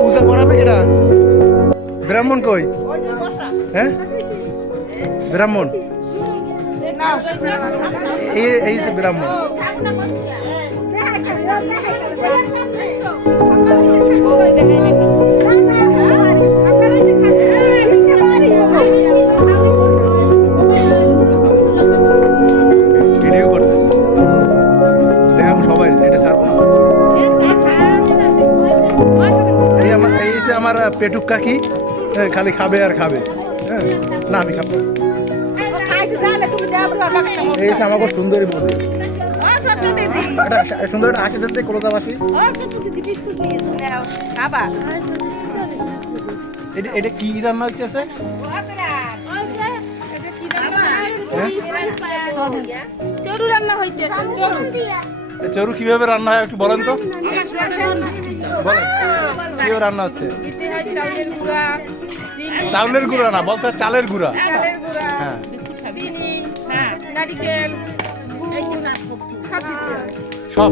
পূজা পড়াবে কেডা? ব্রাহ্মণ কই? হ্যাঁ, ব্রাহ্মণ এই যে ব্রাহ্মণ। ভিডিও করতে দেখাবো সবাই, এটা ছাড়বো না। এই যে আমার পেটুক কাকি, খালি খাবে আর খাবে। হ্যাঁ, না আমি খাবো। এই যে আমাকে সুন্দরী বৌদি, সুন্দর একটা হাসি দিতে কলকাতাবাসী। এটা কি রান্না হইতেছে? চরু রান্না হইতেছে। চরু কিভাবে রান্না হয় একটু বলেন তো। বলেন কিভাবে রান্না হচ্ছে? চাউলের গুঁড়া না, বলতে চালের গুঁড়া। হ্যাঁ, চিনি, নারিকেল, সব